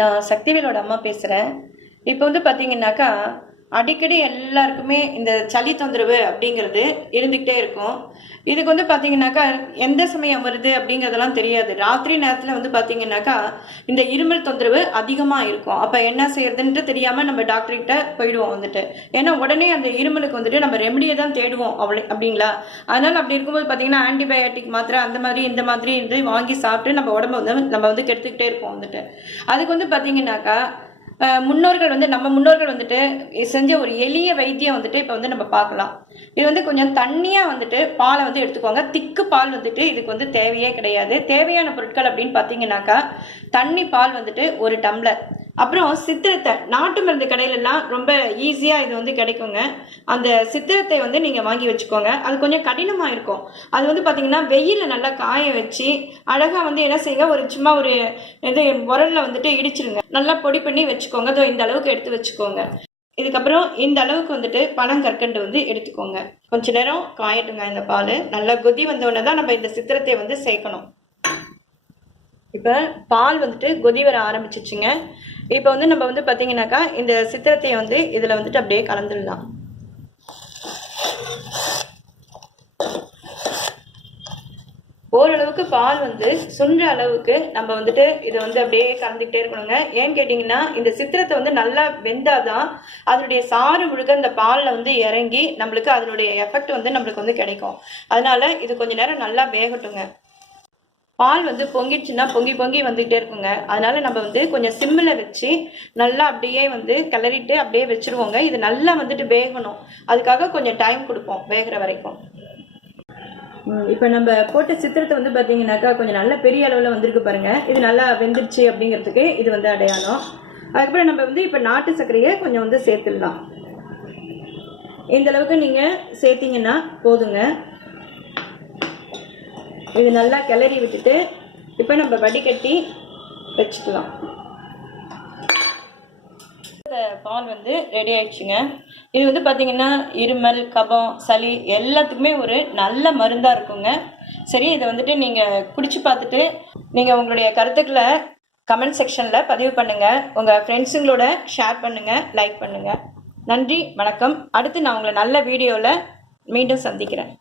நான் சக்திவேலோட அம்மா பேசுகிறேன். இப்போ வந்து பார்த்தீங்கன்னாக்கா, அடிக்கடி எல்லாருக்குமே இந்த சளி தொந்தரவு அப்படிங்கிறது இருந்துக்கிட்டே இருக்கும். இதுக்கு வந்து பார்த்தீங்கன்னாக்கா, எந்த சமயம் வருது அப்படிங்கிறதெல்லாம் தெரியாது. ராத்திரி நேரத்தில் வந்து பார்த்தீங்கன்னாக்கா, இந்த இருமல் தொந்தரவு அதிகமாக இருக்கும். அப்போ என்ன செய்யறதுன்ட்டு தெரியாமல் நம்ம டாக்டர்கிட்ட போயிடுவோம் வந்துட்டு. ஏன்னா உடனே அந்த இருமலுக்கு வந்துட்டு நம்ம ரெமடியை தான் தேடுவோம் அப்படிங்களா? அதனால் அப்படி இருக்கும்போது பார்த்தீங்கன்னா, ஆன்டிபயோட்டிக் மாத்திரை அந்த மாதிரி இந்த மாதிரி இருந்து வாங்கி சாப்பிட்டு நம்ம உடம்பு வந்து நம்ம வந்து கெடுத்துக்கிட்டே இருப்போம் வந்துட்டு. அதுக்கு வந்து பார்த்தீங்கன்னாக்கா, நம்ம முன்னோர்கள் வந்துட்டு செஞ்ச ஒரு எளிய வைத்தியம் வந்துட்டு இப்போ வந்து நம்ம பார்க்கலாம். இது வந்து கொஞ்சம் தண்ணியாக வந்துட்டு பாலை வந்து எடுத்துக்கோங்க. திக்கு பால் வந்துட்டு இதுக்கு வந்து தேவையே கிடையாது. தேவையான பொருட்கள் அப்படின்னு பார்த்தீங்கன்னாக்கா, தண்ணி பால் வந்துட்டு 1 டம்ளர், அப்புறம் சித்திரத்தை நாட்டு மருந்து கடையிலலாம் ரொம்ப ஈஸியாக இது வந்து கிடைக்குங்க. அந்த சித்திரத்தை வந்து நீங்கள் வாங்கி வச்சுக்கோங்க. அது கொஞ்சம் கடினமாக இருக்கும். அது வந்து பார்த்தீங்கன்னா வெயிலில் நல்லா காய வச்சு அழகாக வந்து என்ன செய்யுங்க, சும்மா ஒரு இது உரலில் வந்துட்டு இடிச்சிருங்க. நல்லா பொடி பண்ணி வச்சுக்கோங்க. அதோ இந்த அளவுக்கு எடுத்து வச்சுக்கோங்க. இதுக்கப்புறம் இந்த அளவுக்கு வந்துட்டு பனங்கற்கண்டு வந்து எடுத்துக்கோங்க. கொஞ்ச நேரம் காயட்டுங்க. இந்த பால் நல்லா கொதி வந்தோடனே தான் நம்ம இந்த சித்திரத்தை வந்து சேர்க்கணும். இப்போ பால் வந்துட்டு கொதி வர ஆரம்பிச்சிச்சுங்க. இப்போ வந்து நம்ம வந்து பார்த்தீங்கன்னாக்கா, இந்த சித்திரத்தையை வந்து இதில் வந்துட்டு அப்படியே கலந்துடலாம். ஓரளவுக்கு பால் வந்து சுன்ற அளவுக்கு நம்ம வந்துட்டு இதை வந்து அப்படியே கலந்துக்கிட்டே இருக்கணுங்க. ஏன்னு கேட்டிங்கன்னா, இந்த சித்திரத்தை வந்து நல்லா வெந்தாதான் அதனுடைய சாறு முழுக்க இந்த பாலில் வந்து இறங்கி நம்மளுக்கு அதனுடைய எஃபெக்ட் வந்து நம்மளுக்கு வந்து கிடைக்கும். அதனால இது கொஞ்ச நேரம் நல்லா வேகட்டுங்க. பால் வந்து பொங்கிடுச்சுன்னா பொங்கி பொங்கி வந்துகிட்டே இருக்குங்க. அதனால நம்ம வந்து கொஞ்சம் சிம்மில் வச்சு நல்லா அப்படியே வந்து கிளறிட்டு அப்படியே வச்சுருவோங்க. இது நல்லா வந்துட்டு வேகணும். அதுக்காக கொஞ்சம் டைம் கொடுப்போம் வேகிற வரைக்கும். இப்போ நம்ம போட்ட சித்திரத்தை வந்து பார்த்தீங்கன்னாக்கா கொஞ்சம் நல்ல பெரிய அளவில் வந்திருக்கு பாருங்கள். இது நல்லா வெந்துருச்சு அப்படிங்கிறதுக்கு இது வந்து அடையாளம். அதுக்கப்புறம் நம்ம வந்து இப்போ நாட்டு சர்க்கரையை கொஞ்சம் வந்து சேர்த்துடலாம். இந்த அளவுக்கு நீங்கள் சேர்த்திங்கன்னா போதுங்க. இது நல்லா கிளறி விட்டுட்டு இப்போ நம்ம வடிகட்டி வச்சுக்கலாம். பால் வந்து ரெடி ஆயிடுச்சுங்க. இது வந்து பார்த்தீங்கன்னா இருமல், கபம், சளி எல்லாத்துக்குமே ஒரு நல்ல மருந்தாக இருக்குங்க. சரி, இதை வந்துட்டு நீங்கள் குடிச்சு பார்த்துட்டு நீங்கள் உங்களுடைய கருத்துக்களை கமெண்ட் செக்ஷனில் பதிவு பண்ணுங்கள். உங்கள் ஃப்ரெண்ட்ஸுங்களோட ஷேர் பண்ணுங்கள், லைக் பண்ணுங்கள். நன்றி, வணக்கம். அடுத்து நான் உங்களை நல்ல வீடியோவில் மீண்டும் சந்திக்கிறேன்.